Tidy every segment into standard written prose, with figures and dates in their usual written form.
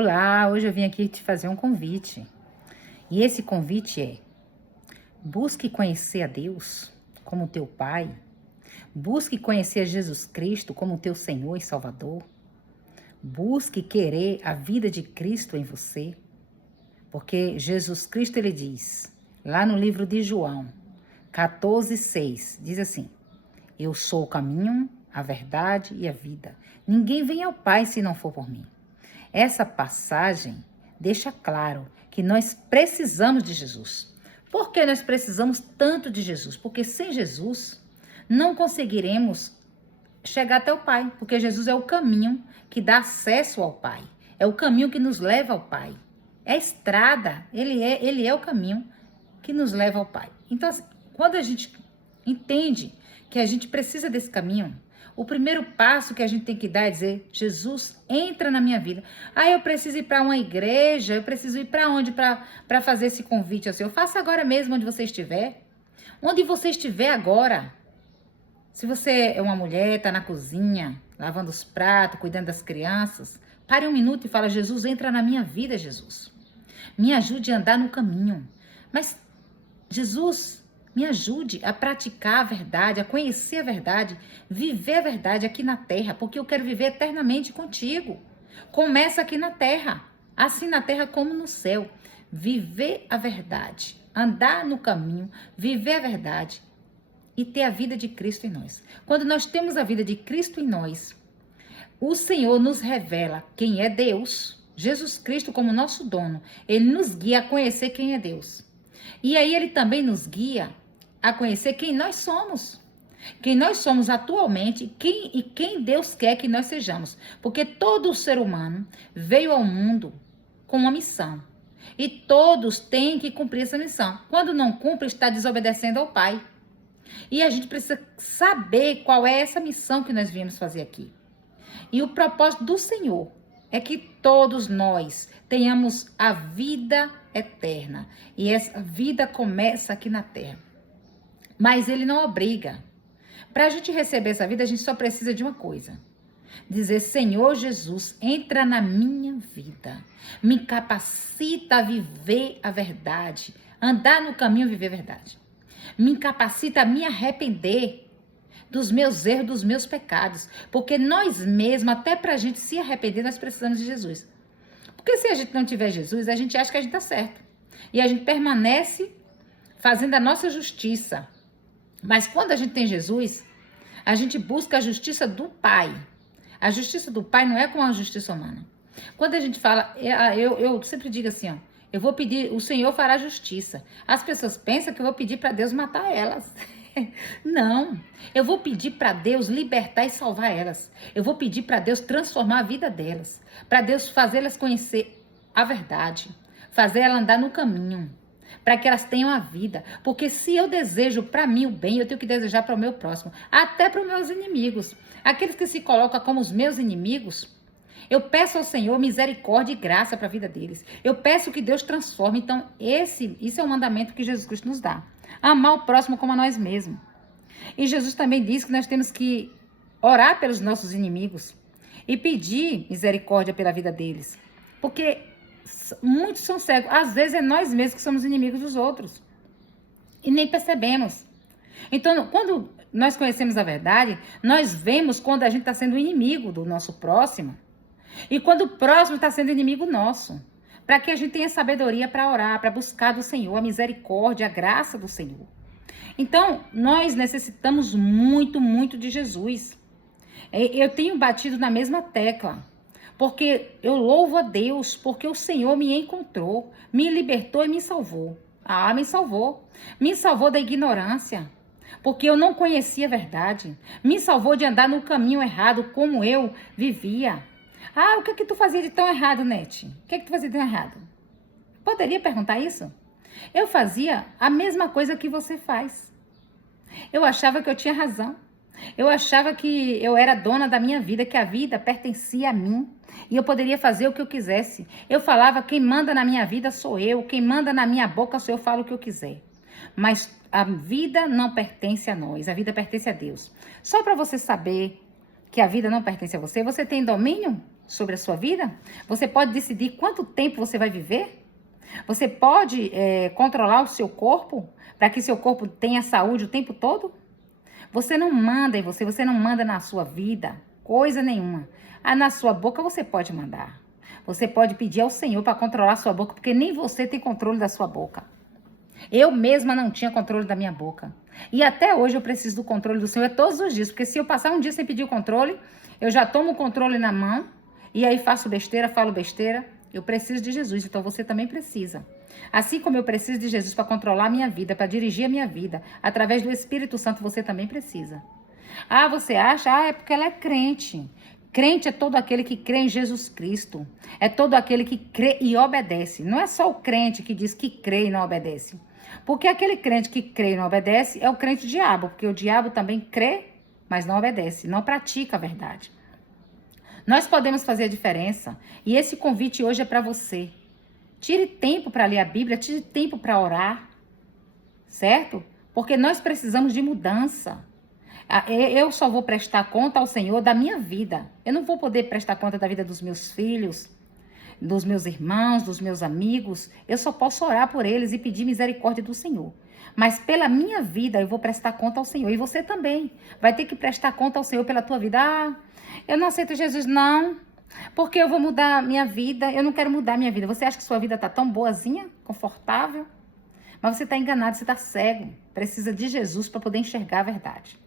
Olá, hoje eu vim aqui te fazer um convite. E esse convite é: busque conhecer a Deus como teu Pai. Busque conhecer a Jesus Cristo como teu Senhor e Salvador. Busque querer a vida de Cristo em você. Porque Jesus Cristo, ele diz, lá no livro de João 14:6, diz assim: Eu sou o caminho, a verdade e a vida. Ninguém vem ao Pai se não for por mim. Essa passagem deixa claro que nós precisamos de Jesus. Por que nós precisamos tanto de Jesus? Porque sem Jesus não conseguiremos chegar até o Pai, porque Jesus é o caminho que dá acesso ao Pai. É o caminho que nos leva ao Pai. É a estrada, ele é o caminho que nos leva ao Pai. Então, assim, quando a gente entende que a gente precisa desse caminho, o primeiro passo que a gente tem que dar é dizer: Jesus, entra na minha vida. Ah, eu preciso ir para uma igreja, eu preciso ir para onde para fazer esse convite ao Senhor? Faça agora mesmo onde você estiver. Onde você estiver agora. Se você é uma mulher, está na cozinha, lavando os pratos, cuidando das crianças, pare um minuto e fala: Jesus, entra na minha vida, Jesus. Me ajude a andar no caminho. Mas, Jesus, me ajude a praticar a verdade, a conhecer a verdade, viver a verdade aqui na terra, porque eu quero viver eternamente contigo. Começa aqui na terra, assim na terra como no céu. Viver a verdade, andar no caminho, viver a verdade e ter a vida de Cristo em nós. Quando nós temos a vida de Cristo em nós, o Senhor nos revela quem é Deus, Jesus Cristo como nosso dono. Ele nos guia a conhecer quem é Deus. E aí ele também nos guia a conhecer quem nós somos. Quem nós somos atualmente e quem Deus quer que nós sejamos. Porque todo ser humano veio ao mundo com uma missão. E todos têm que cumprir essa missão. Quando não cumpre, está desobedecendo ao Pai. E a gente precisa saber qual é essa missão que nós viemos fazer aqui. E o propósito do Senhor é que todos nós tenhamos a vida eterna. E essa vida começa aqui na terra. Mas ele não obriga. Para a gente receber essa vida, a gente só precisa de uma coisa. Dizer: Senhor Jesus, entra na minha vida. Me capacita a viver a verdade. Andar no caminho, viver a verdade. Me capacita a me arrepender dos meus erros, dos meus pecados. Porque nós mesmos, até para a gente se arrepender, nós precisamos de Jesus. Porque se a gente não tiver Jesus, a gente acha que a gente está certo. E a gente permanece fazendo a nossa justiça. Mas quando a gente tem Jesus, a gente busca a justiça do Pai. A justiça do Pai não é como a justiça humana. Quando a gente fala, eu sempre digo assim, ó, eu vou pedir, o Senhor fará justiça. As pessoas pensam que eu vou pedir para Deus matar elas. Não, eu vou pedir para Deus libertar e salvar elas. Eu vou pedir para Deus transformar a vida delas. Para Deus fazê-las conhecer a verdade. Fazer elas andar no caminho. Para que elas tenham a vida. Porque se eu desejo para mim o bem, eu tenho que desejar para o meu próximo. Até para os meus inimigos. Aqueles que se colocam como os meus inimigos. Eu peço ao Senhor misericórdia e graça para a vida deles. Eu peço que Deus transforme. Então, isso é um mandamento que Jesus Cristo nos dá. Amar o próximo como a nós mesmos. E Jesus também diz que nós temos que orar pelos nossos inimigos e pedir misericórdia pela vida deles. Porque muitos são cegos. Às vezes é nós mesmos que somos inimigos dos outros. E nem percebemos. Então, quando nós conhecemos a verdade, nós vemos quando a gente está sendo inimigo do nosso próximo. E quando o próximo está sendo inimigo nosso. Para que a gente tenha sabedoria para orar, para buscar do Senhor a misericórdia, a graça do Senhor. Então, nós necessitamos muito, muito de Jesus. Eu tenho batido na mesma tecla. Porque eu louvo a Deus, porque o Senhor me encontrou, me libertou e me salvou. Ah, me salvou. Me salvou da ignorância. Porque eu não conhecia a verdade. Me salvou de andar no caminho errado como eu vivia. Ah, o que é que tu fazia de tão errado, Nete? O que é que tu fazia de tão errado? Poderia perguntar isso? Eu fazia a mesma coisa que você faz. Eu achava que eu tinha razão. Eu achava que eu era dona da minha vida, que a vida pertencia a mim. E eu poderia fazer o que eu quisesse. Eu falava: quem manda na minha vida sou eu. Quem manda na minha boca sou eu, falo o que eu quiser. Mas a vida não pertence a nós. A vida pertence a Deus. Só para você saber que a vida não pertence a você, você tem domínio sobre a sua vida? Você pode decidir quanto tempo você vai viver? Você pode controlar o seu corpo para que seu corpo tenha saúde o tempo todo? Você não manda em você não manda na sua vida, coisa nenhuma. Na sua boca você pode mandar. Você pode pedir ao Senhor para controlar a sua boca, porque nem você tem controle da sua boca. Eu mesma não tinha controle da minha boca. E até hoje eu preciso do controle do Senhor todos os dias, porque se eu passar um dia sem pedir o controle, eu já tomo o controle na mão e aí faço besteira, falo besteira. Eu preciso de Jesus, então você também precisa. Assim como eu preciso de Jesus para controlar a minha vida, para dirigir a minha vida, através do Espírito Santo, você também precisa. Você acha? É porque ela é crente. Crente é todo aquele que crê em Jesus Cristo. É todo aquele que crê e obedece. Não é só o crente que diz que crê e não obedece. Porque aquele crente que crê e não obedece é o crente diabo, porque o diabo também crê, mas não obedece, não pratica a verdade. Nós podemos fazer a diferença e esse convite hoje é para você. Tire tempo para ler a Bíblia, tire tempo para orar, certo? Porque nós precisamos de mudança. Eu só vou prestar conta ao Senhor da minha vida. Eu não vou poder prestar conta da vida dos meus filhos, dos meus irmãos, dos meus amigos. Eu só posso orar por eles e pedir misericórdia do Senhor. Mas pela minha vida eu vou prestar conta ao Senhor. E você também vai ter que prestar conta ao Senhor pela tua vida. Eu não aceito Jesus, não. Porque eu vou mudar minha vida. Eu não quero mudar minha vida. Você acha que sua vida está tão boazinha, confortável? Mas você está enganado, você está cego. Precisa de Jesus para poder enxergar a verdade.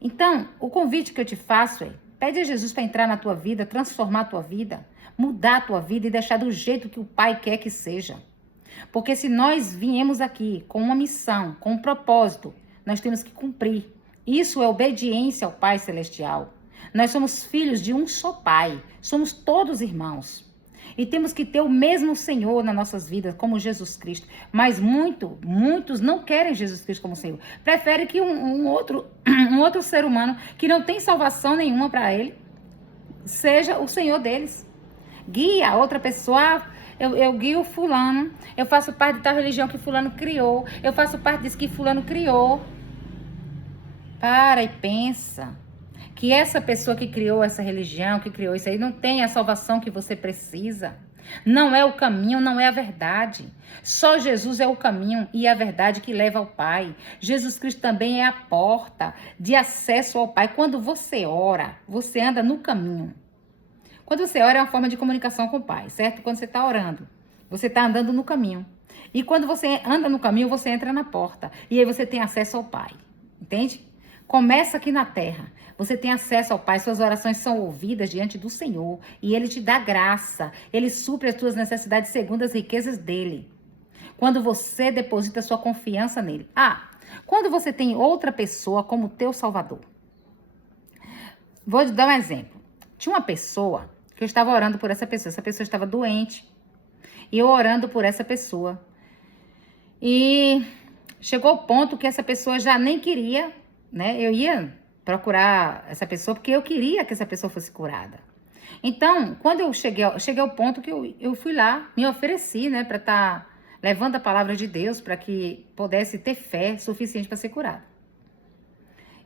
Então, o convite que eu te faço é: pede a Jesus para entrar na tua vida, transformar a tua vida, mudar a tua vida e deixar do jeito que o Pai quer que seja. Porque se nós viemos aqui com uma missão, com um propósito, nós temos que cumprir. Isso é obediência ao Pai Celestial. Nós somos filhos de um só Pai, somos todos irmãos. E temos que ter o mesmo Senhor nas nossas vidas, como Jesus Cristo. Mas muitos não querem Jesus Cristo como Senhor. Preferem que um outro ser humano que não tem salvação nenhuma para ele, seja o Senhor deles. Guia outra pessoa. Eu guio fulano. Eu faço parte de tal religião que fulano criou. Eu faço parte disso que fulano criou. Para e pensa. Que essa pessoa que criou essa religião, que criou isso aí, não tem a salvação que você precisa. Não é o caminho, não é a verdade. Só Jesus é o caminho e a verdade que leva ao Pai. Jesus Cristo também é a porta de acesso ao Pai. Quando você ora, você anda no caminho. Quando você ora é uma forma de comunicação com o Pai, certo? Quando você está orando, você está andando no caminho. E quando você anda no caminho, você entra na porta. E aí você tem acesso ao Pai. Entende? Começa aqui na terra. Você tem acesso ao Pai, suas orações são ouvidas diante do Senhor. E Ele te dá graça. Ele supre as tuas necessidades segundo as riquezas dEle. Quando você deposita sua confiança nele. Quando você tem outra pessoa como teu Salvador. Vou te dar um exemplo. Tinha uma pessoa que eu estava orando por essa pessoa. Essa pessoa estava doente. E eu orando por essa pessoa. E chegou ao ponto que essa pessoa já nem queria, né? Eu ia procurar essa pessoa porque eu queria que essa pessoa fosse curada. Então, quando eu cheguei ao ponto que eu fui lá, me ofereci, né, para estar levando a palavra de Deus para que pudesse ter fé suficiente para ser curada.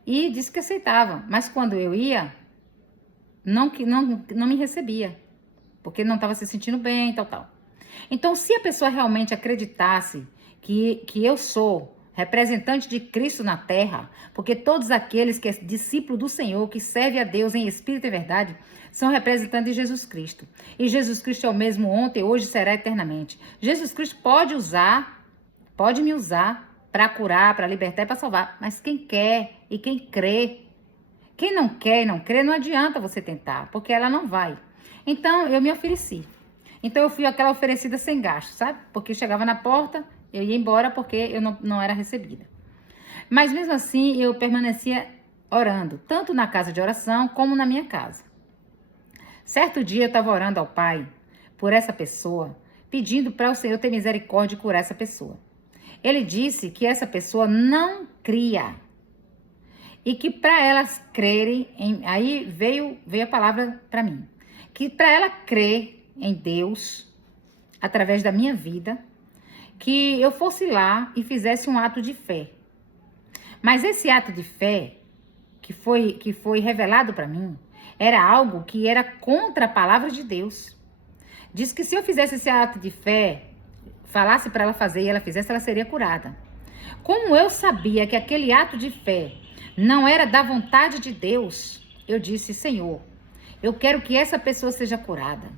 E disse que aceitava, mas quando eu ia, não me recebia, porque não estava se sentindo bem e tal. Então, se a pessoa realmente acreditasse que eu sou representante de Cristo na terra, porque todos aqueles que é discípulo do Senhor, que serve a Deus em espírito e verdade, são representantes de Jesus Cristo. E Jesus Cristo é o mesmo ontem, hoje e será eternamente. Jesus Cristo pode me usar para curar, para libertar e para salvar, mas quem quer e quem crê. Quem não quer e não crê, não adianta você tentar, porque ela não vai. Então, eu me ofereci. Então, eu fui aquela oferecida sem gasto, sabe? Porque chegava na porta, eu ia embora porque eu não era recebida. Mas mesmo assim, eu permanecia orando, tanto na casa de oração como na minha casa. Certo dia eu estava orando ao Pai por essa pessoa, pedindo para o Senhor ter misericórdia e curar essa pessoa. Ele disse que essa pessoa não cria. E que para elas crerem, aí veio a palavra para mim, que para ela crer em Deus, através da minha vida, que eu fosse lá e fizesse um ato de fé. Mas esse ato de fé que foi revelado para mim era algo que era contra a palavra de Deus. Diz que se eu fizesse esse ato de fé, falasse para ela fazer e ela fizesse, ela seria curada. Como eu sabia que aquele ato de fé não era da vontade de Deus, eu disse: Senhor, eu quero que essa pessoa seja curada,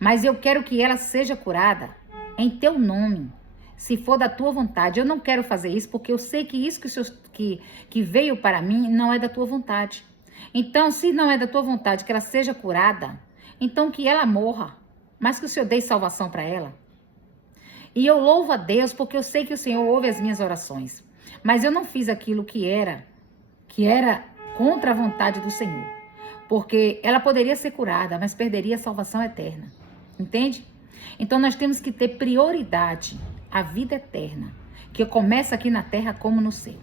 mas eu quero que ela seja curada em teu nome, se for da tua vontade. Eu não quero fazer isso porque eu sei que isso que veio para mim não é da tua vontade. Então, se não é da tua vontade que ela seja curada, então que ela morra, mas que o Senhor dê salvação para ela. E eu louvo a Deus porque eu sei que o Senhor ouve as minhas orações. Mas eu não fiz aquilo que era contra a vontade do Senhor. Porque ela poderia ser curada, mas perderia a salvação eterna. Entende? Então nós temos que ter prioridade à vida eterna, que começa aqui na terra como no céu.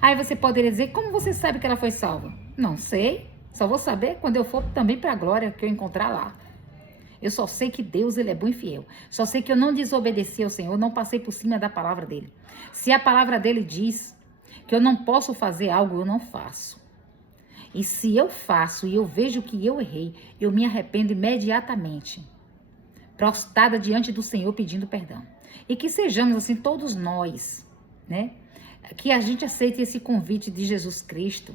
Aí você poderia dizer: como você sabe que ela foi salva? Não sei. Só vou saber quando eu for também para a glória que eu encontrar lá. Eu só sei que Deus, ele é bom e fiel. Só sei que eu não desobedeci ao Senhor, não passei por cima da palavra dele. Se a palavra dele diz que eu não posso fazer algo, eu não faço. E se eu faço e eu vejo que eu errei, eu me arrependo imediatamente, prostrada diante do Senhor pedindo perdão. E que sejamos assim todos nós, né? Que a gente aceite esse convite de Jesus Cristo.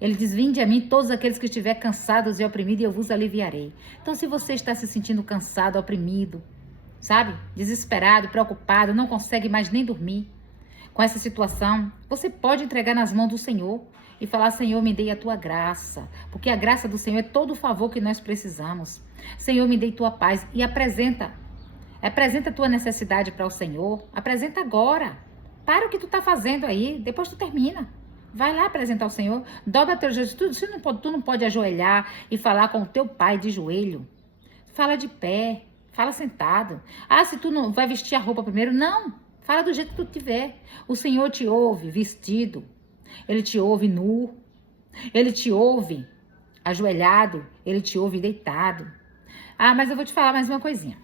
Ele diz: vinde a mim todos aqueles que estiverem cansados e oprimidos e eu vos aliviarei. Então, se você está se sentindo cansado, oprimido, sabe? Desesperado, preocupado, não consegue mais nem dormir com essa situação, você pode entregar nas mãos do Senhor e falar: Senhor, me dê a tua graça, porque a graça do Senhor é todo o favor que nós precisamos. Senhor, me dê tua paz. E apresenta a tua necessidade para o Senhor. Apresenta agora. Para o que tu está fazendo aí, depois tu termina. Vai lá apresentar ao Senhor, dobra teu joelho. Tu não pode ajoelhar e falar com o teu pai de joelho. Fala de pé, fala sentado. Ah, se tu não vai vestir a roupa primeiro, não. Fala do jeito que tu tiver. O Senhor te ouve vestido, ele te ouve nu, ele te ouve ajoelhado, ele te ouve deitado. Ah, mas eu vou te falar mais uma coisinha.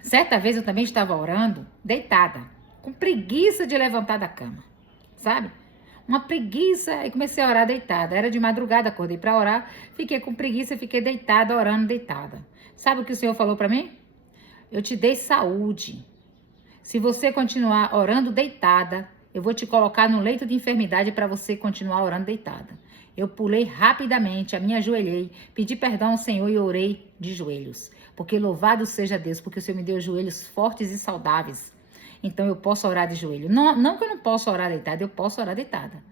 Certa vez eu também estava orando deitada, com preguiça de levantar da cama, sabe? Uma preguiça, e comecei a orar deitada. Era de madrugada, acordei para orar, fiquei com preguiça, fiquei deitada, orando deitada. Sabe o que o Senhor falou para mim? Eu te dei saúde. Se você continuar orando deitada, eu vou te colocar no leito de enfermidade para você continuar orando deitada. Eu pulei rapidamente, me ajoelhei, pedi perdão ao Senhor e orei de joelhos. Porque louvado seja Deus, porque o Senhor me deu joelhos fortes e saudáveis. Então eu posso orar de joelho. Não que eu não possa orar deitada, eu posso orar deitada.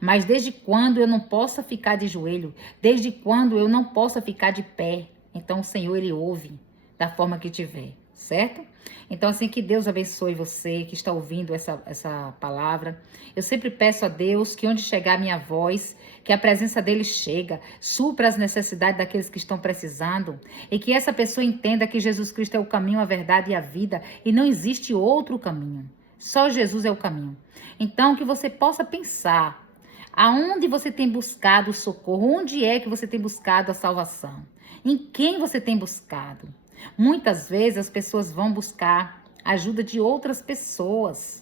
Mas desde quando eu não possa ficar de joelho? Desde quando eu não possa ficar de pé? Então o Senhor, ele ouve da forma que tiver, certo? Então assim, que Deus abençoe você que está ouvindo essa palavra. Eu sempre peço a Deus que onde chegar a minha voz, que a presença dele chega, supra as necessidades daqueles que estão precisando e que essa pessoa entenda que Jesus Cristo é o caminho, a verdade e a vida e não existe outro caminho. Só Jesus é o caminho. Então que você possa pensar aonde você tem buscado o socorro, onde é que você tem buscado a salvação, em quem você tem buscado. Muitas vezes as pessoas vão buscar ajuda de outras pessoas.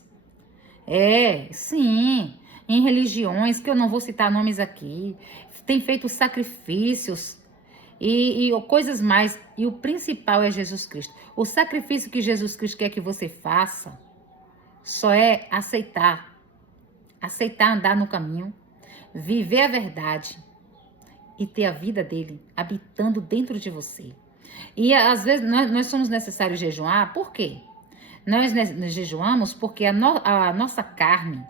Sim, em religiões, que eu não vou citar nomes aqui, tem feito sacrifícios e coisas mais. E o principal é Jesus Cristo. O sacrifício que Jesus Cristo quer que você faça só é aceitar andar no caminho, viver a verdade e ter a vida dele habitando dentro de você. E às vezes nós somos necessários jejuar, por quê? Nós jejuamos porque a nossa carne,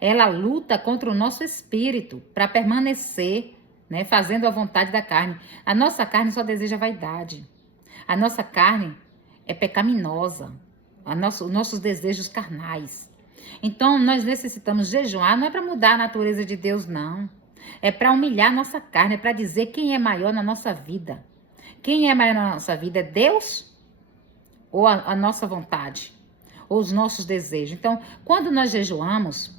ela luta contra o nosso espírito para permanecer, né, fazendo a vontade da carne. A nossa carne só deseja vaidade. A nossa carne é pecaminosa. Nossos desejos carnais. Então nós necessitamos jejuar, não é para mudar a natureza de Deus, não. É para humilhar a nossa carne, é para dizer quem é maior na nossa vida. Quem é maior na nossa vida? É Deus ou a nossa vontade? Ou os nossos desejos? Então, quando nós jejuamos,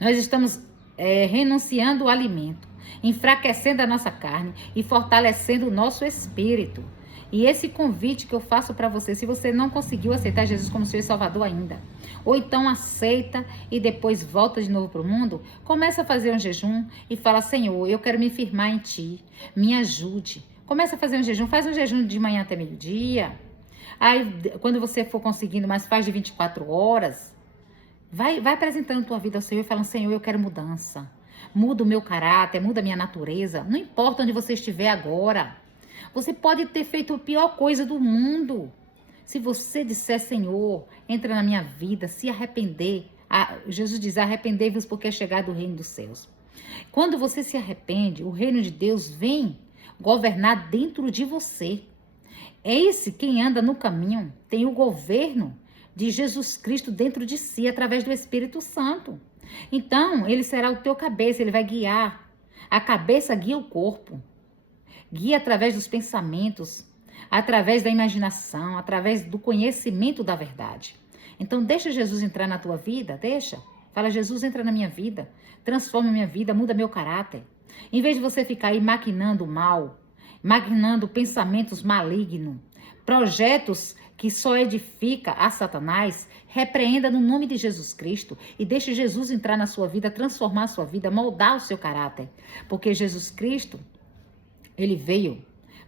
nós estamos renunciando o alimento, enfraquecendo a nossa carne e fortalecendo o nosso espírito. E esse convite que eu faço para você, se você não conseguiu aceitar Jesus como Senhor e Salvador ainda, ou então aceita e depois volta de novo para o mundo, começa a fazer um jejum e fala: Senhor, eu quero me firmar em Ti, me ajude. Começa a fazer um jejum, faz um jejum de manhã até meio-dia. Aí, quando você for conseguindo, mas faz de 24 horas, vai apresentando tua vida ao Senhor e falando: Senhor, eu quero mudança. Muda o meu caráter, muda a minha natureza. Não importa onde você estiver agora. Você pode ter feito a pior coisa do mundo. Se você disser: Senhor, entra na minha vida, se arrepender. Jesus diz: arrependei-vos porque é chegado o reino dos céus. Quando você se arrepende, o reino de Deus vem governar dentro de você. Esse quem anda no caminho tem o governo de Jesus Cristo dentro de si, através do Espírito Santo. Então, ele será o teu cabeça, ele vai guiar. A cabeça guia o corpo. Guia através dos pensamentos, através da imaginação, através do conhecimento da verdade. Então, deixa Jesus entrar na tua vida, deixa. Fala: Jesus, entra na minha vida, transforma minha vida, muda meu caráter. Em vez de você ficar aí maquinando mal, maquinando pensamentos malignos, projetos que só edifica a Satanás, repreenda no nome de Jesus Cristo e deixe Jesus entrar na sua vida, transformar a sua vida, moldar o seu caráter. Porque Jesus Cristo, ele veio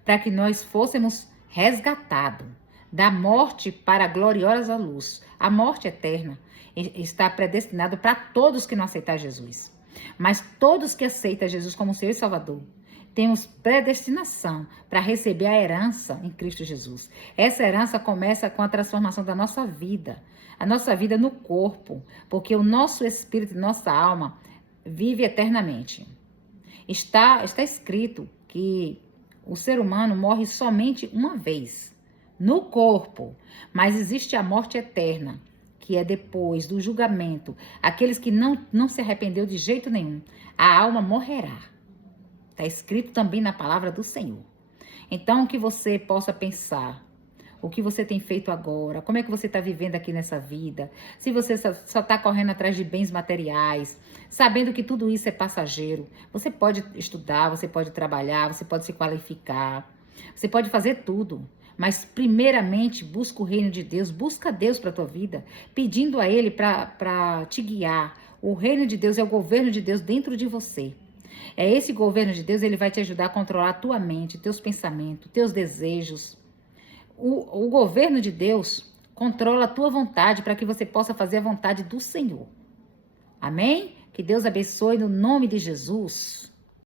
para que nós fôssemos resgatados da morte para a gloriosa luz. A morte eterna está predestinada para todos que não aceitar Jesus. Mas todos que aceitam Jesus como Senhor e Salvador, temos predestinação para receber a herança em Cristo Jesus. Essa herança começa com a transformação da nossa vida. A nossa vida no corpo. Porque o nosso espírito e nossa alma vive eternamente. Está escrito que o ser humano morre somente uma vez, no corpo, mas existe a morte eterna, que é depois do julgamento. Aqueles que não se arrependeu de jeito nenhum, a alma morrerá. Está escrito também na palavra do Senhor. Então, que você possa pensar o que você tem feito agora, como é que você está vivendo aqui nessa vida, se você só está correndo atrás de bens materiais, sabendo que tudo isso é passageiro. Você pode estudar, você pode trabalhar, você pode se qualificar, você pode fazer tudo, mas primeiramente busca o reino de Deus, busca Deus para a tua vida, pedindo a Ele para te guiar. O reino de Deus é o governo de Deus dentro de você. É esse governo de Deus, ele vai te ajudar a controlar a tua mente, teus pensamentos, teus desejos. O governo de Deus controla a tua vontade para que você possa fazer a vontade do Senhor. Amém? Que Deus abençoe no nome de Jesus.